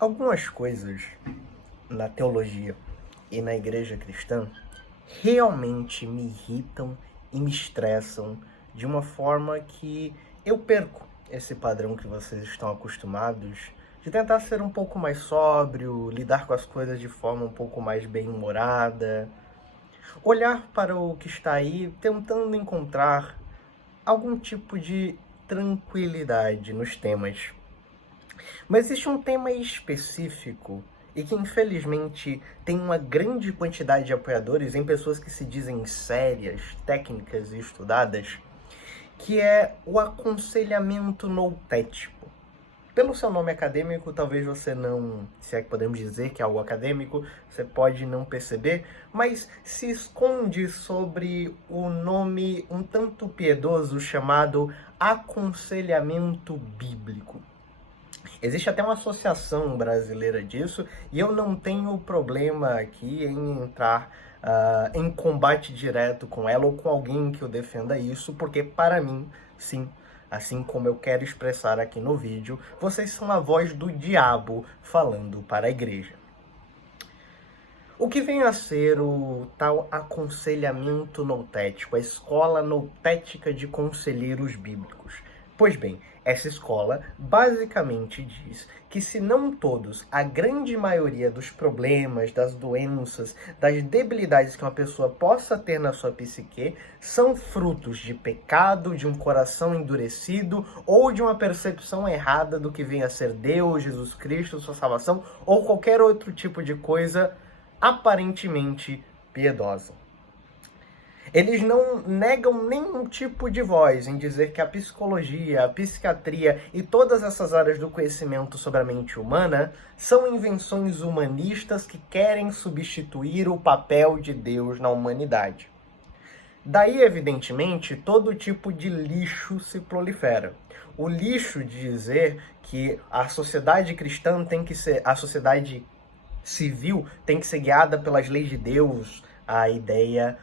Algumas coisas na teologia e na igreja cristã realmente me irritam e me estressam de uma forma que eu perco esse padrão que vocês estão acostumados de tentar ser um pouco mais sóbrio, lidar com as coisas de forma um pouco mais bem-humorada, olhar para o que está aí tentando encontrar algum tipo de tranquilidade nos temas. Mas existe um tema específico e que infelizmente tem uma grande quantidade de apoiadores em pessoas que se dizem sérias, técnicas e estudadas, que é o aconselhamento noutético. Pelo seu nome acadêmico, talvez você não, se é que podemos dizer que é algo acadêmico, você pode não perceber, mas se esconde sobre o nome um tanto piedoso chamado aconselhamento bíblico. Existe até uma associação brasileira disso, e eu não tenho problema aqui em entrar em combate direto com ela ou com alguém que eu defenda isso, porque para mim, sim, assim como eu quero expressar aqui no vídeo, vocês são a voz do diabo falando para a igreja. O que vem a ser o tal aconselhamento noutético, a escola noutética de conselheiros bíblicos? Pois bem, essa escola basicamente diz que se não todos, a grande maioria dos problemas, das doenças, das debilidades que uma pessoa possa ter na sua psique são frutos de pecado, de um coração endurecido ou de uma percepção errada do que vem a ser Deus, Jesus Cristo, sua salvação ou qualquer outro tipo de coisa aparentemente piedosa. Eles não negam nenhum tipo de voz em dizer que a psicologia, a psiquiatria e todas essas áreas do conhecimento sobre a mente humana são invenções humanistas que querem substituir o papel de Deus na humanidade. Daí, evidentemente, todo tipo de lixo se prolifera. O lixo de dizer que a sociedade cristã tem que ser, a sociedade civil tem que ser guiada pelas leis de Deus, a ideia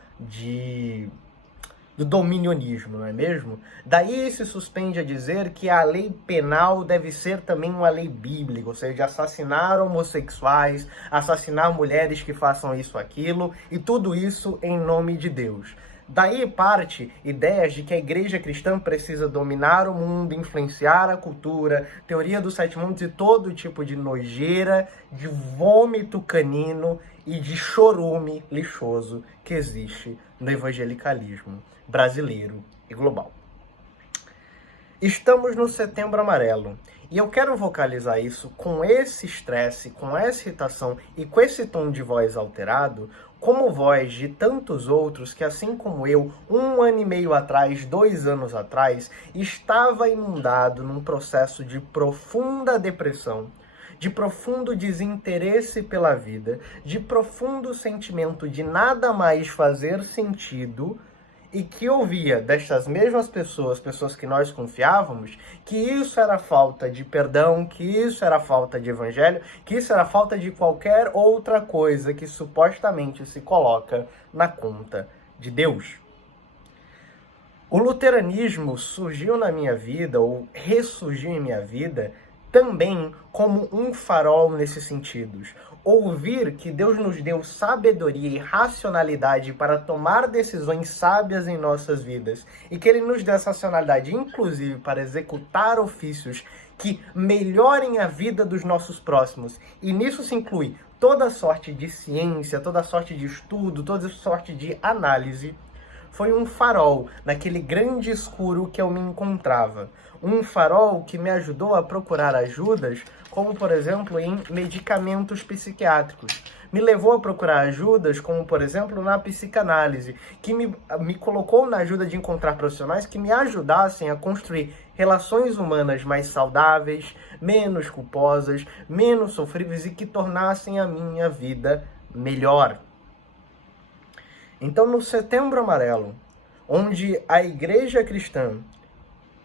do dominionismo, não é mesmo? Daí se suspende a dizer que a lei penal deve ser também uma lei bíblica, ou seja, assassinar homossexuais, assassinar mulheres que façam isso, aquilo, e tudo isso em nome de Deus. Daí parte ideias de que a igreja cristã precisa dominar o mundo, influenciar a cultura, teoria dos sete mundos e todo tipo de nojeira, de vômito canino e de chorume lixoso que existe no evangelicalismo brasileiro e global. Estamos no Setembro Amarelo e eu quero vocalizar isso com esse estresse, com essa irritação e com esse tom de voz alterado, como voz de tantos outros que, assim como eu, 1 ano e meio atrás, 2 anos atrás, estava inundado num processo de profunda depressão, de profundo desinteresse pela vida, de profundo sentimento de nada mais fazer sentido, e que ouvia destas mesmas pessoas, pessoas que nós confiávamos, que isso era falta de perdão, que isso era falta de evangelho, que isso era falta de qualquer outra coisa que supostamente se coloca na conta de Deus. O luteranismo surgiu na minha vida, ou ressurgiu em minha vida, também como um farol nesses sentidos. Ouvir que Deus nos deu sabedoria e racionalidade para tomar decisões sábias em nossas vidas e que Ele nos deu essa racionalidade, inclusive, para executar ofícios que melhorem a vida dos nossos próximos. E nisso se inclui toda sorte de ciência, toda sorte de estudo, toda sorte de análise. Foi um farol naquele grande escuro que eu me encontrava. Um farol que me ajudou a procurar ajudas, como por exemplo em medicamentos psiquiátricos. Me levou a procurar ajudas, como por exemplo na psicanálise, que me colocou na ajuda de encontrar profissionais que me ajudassem a construir relações humanas mais saudáveis, menos culposas, menos sofríveis e que tornassem a minha vida melhor. Então, no Setembro Amarelo, onde a igreja cristã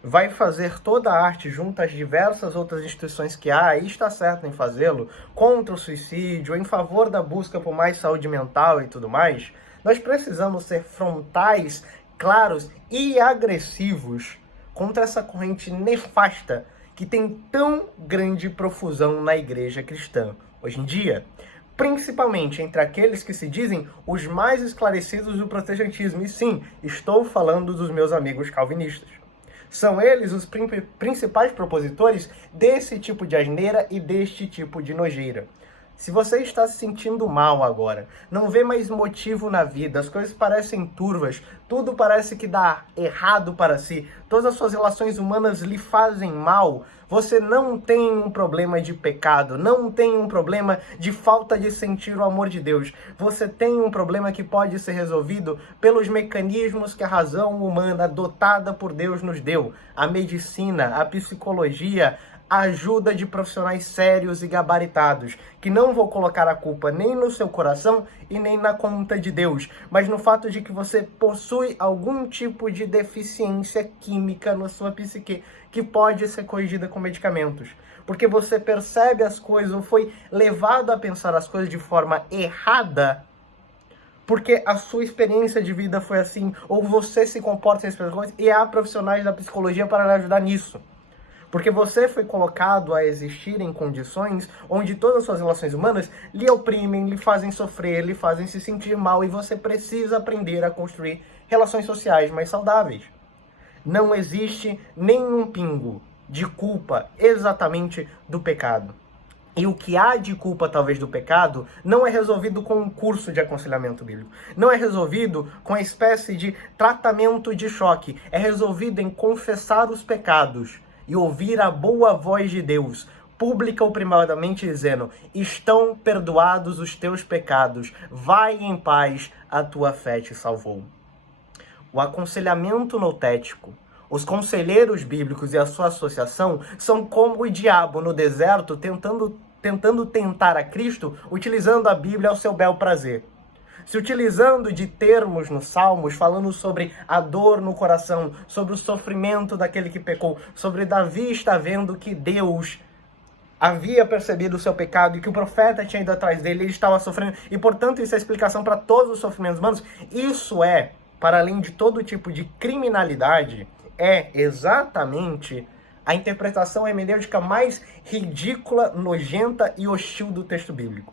vai fazer toda a arte junto às diversas outras instituições que há, e está certo em fazê-lo, contra o suicídio, em favor da busca por mais saúde mental e tudo mais, nós precisamos ser frontais, claros e agressivos contra essa corrente nefasta que tem tão grande profusão na igreja cristã hoje em dia? Principalmente entre aqueles que se dizem os mais esclarecidos do protestantismo. E sim, estou falando dos meus amigos calvinistas. São eles os principais propositores desse tipo de asneira e deste tipo de nojeira. Se você está se sentindo mal agora, não vê mais motivo na vida, as coisas parecem turvas, tudo parece que dá errado para si, todas as suas relações humanas lhe fazem mal, você não tem um problema de pecado, não tem um problema de falta de sentir o amor de Deus. Você tem um problema que pode ser resolvido pelos mecanismos que a razão humana dotada por Deus nos deu. A medicina, a psicologia, a ajuda de profissionais sérios e gabaritados, que não vou colocar a culpa nem no seu coração e nem na conta de Deus, mas no fato de que você possui algum tipo de deficiência química na sua psique, que pode ser corrigida com medicamentos. Porque você percebe as coisas, ou foi levado a pensar as coisas de forma errada, porque a sua experiência de vida foi assim, ou você se comporta dessas coisas, e há profissionais da psicologia para lhe ajudar nisso. Porque você foi colocado a existir em condições onde todas as suas relações humanas lhe oprimem, lhe fazem sofrer, lhe fazem se sentir mal, e você precisa aprender a construir relações sociais mais saudáveis. Não existe nenhum pingo de culpa exatamente do pecado. E o que há de culpa, talvez, do pecado, não é resolvido com um curso de aconselhamento bíblico. Não é resolvido com uma espécie de tratamento de choque. É resolvido em confessar os pecados e ouvir a boa voz de Deus, pública ou privadamente, dizendo: estão perdoados os teus pecados, vai em paz, a tua fé te salvou. O aconselhamento noutético, os conselheiros bíblicos e a sua associação são como o diabo no deserto tentando tentar a Cristo, utilizando a Bíblia ao seu bel prazer. Se utilizando de termos nos Salmos, falando sobre a dor no coração, sobre o sofrimento daquele que pecou, sobre Davi está vendo que Deus havia percebido o seu pecado e que o profeta tinha ido atrás dele, ele estava sofrendo, e portanto isso é a explicação para todos os sofrimentos humanos. Isso é, para além de todo tipo de criminalidade, é exatamente a interpretação hermenêutica mais ridícula, nojenta e hostil do texto bíblico.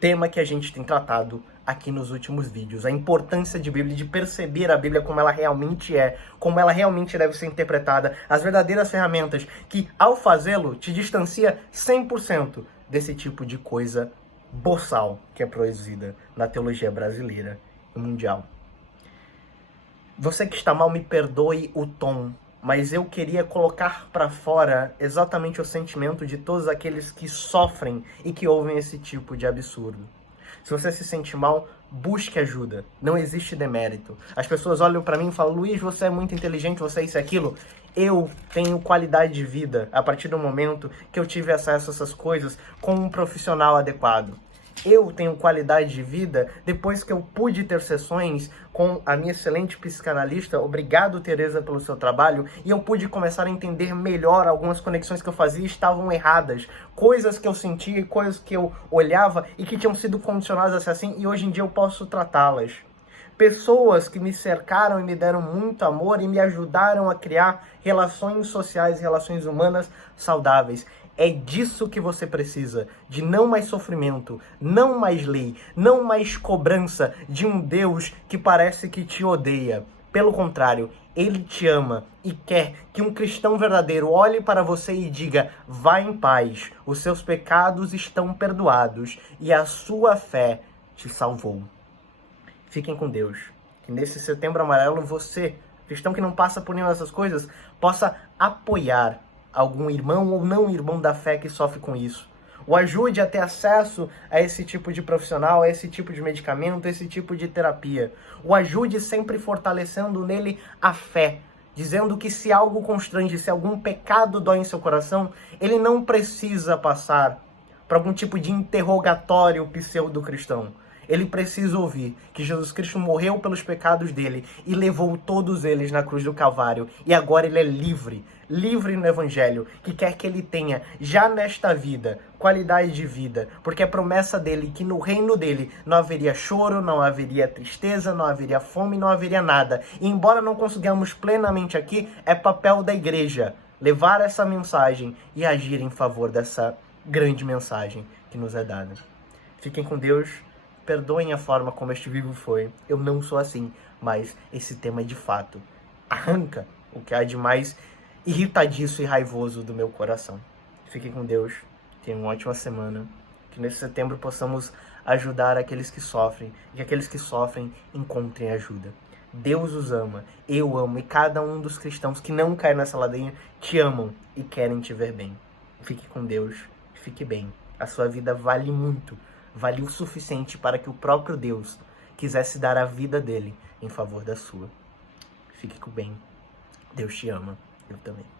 Tema que a gente tem tratado aqui nos últimos vídeos, a importância de Bíblia, de perceber a Bíblia como ela realmente é, como ela realmente deve ser interpretada, as verdadeiras ferramentas que, ao fazê-lo, te distancia 100% desse tipo de coisa boçal que é produzida na teologia brasileira e mundial. Você que está mal, me perdoe o tom, mas eu queria colocar para fora exatamente o sentimento de todos aqueles que sofrem e que ouvem esse tipo de absurdo. Se você se sente mal, busque ajuda. Não existe demérito. As pessoas olham para mim e falam: Luiz, você é muito inteligente, você é isso e aquilo. Eu tenho qualidade de vida a partir do momento que eu tive acesso a essas coisas com um profissional adequado. Eu tenho qualidade de vida depois que eu pude ter sessões com a minha excelente psicanalista. Obrigado, Tereza, pelo seu trabalho. E eu pude começar a entender melhor algumas conexões que eu fazia estavam erradas. Coisas que eu sentia, coisas que eu olhava e que tinham sido condicionadas a ser assim. E hoje em dia eu posso tratá-las. Pessoas que me cercaram e me deram muito amor e me ajudaram a criar relações sociais, relações humanas saudáveis. É disso que você precisa, de não mais sofrimento, não mais lei, não mais cobrança de um Deus que parece que te odeia. Pelo contrário, Ele te ama e quer que um cristão verdadeiro olhe para você e diga: vá em paz, os seus pecados estão perdoados e a sua fé te salvou. Fiquem com Deus. Que nesse Setembro Amarelo você, cristão que não passa por nenhuma dessas coisas, possa apoiar algum irmão ou não irmão da fé que sofre com isso. O ajude a ter acesso a esse tipo de profissional, a esse tipo de medicamento, a esse tipo de terapia. O ajude sempre fortalecendo nele a fé, dizendo que se algo constrange, se algum pecado dói em seu coração, ele não precisa passar para algum tipo de interrogatório pseudo-cristão. Ele precisa ouvir que Jesus Cristo morreu pelos pecados dele e levou todos eles na cruz do Calvário. E agora ele é livre, livre no Evangelho, que quer que ele tenha, já nesta vida, qualidade de vida. Porque a promessa dele, que no reino dele não haveria choro, não haveria tristeza, não haveria fome, não haveria nada. E embora não consigamos plenamente aqui, é papel da igreja levar essa mensagem e agir em favor dessa grande mensagem que nos é dada. Fiquem com Deus, perdoem a forma como este vídeo foi. Eu não sou assim, mas esse tema de fato arranca o que há de mais irritadiço e raivoso do meu coração. Fiquem com Deus, tenham uma ótima semana, que nesse setembro possamos ajudar aqueles que sofrem e que aqueles que sofrem encontrem ajuda. Deus os ama, eu amo, e cada um dos cristãos que não cai nessa ladainha te amam e querem te ver bem. Fique com Deus, fique bem. A sua vida vale muito, vale o suficiente para que o próprio Deus quisesse dar a vida dele em favor da sua. Fique com bem. Deus te ama, eu também.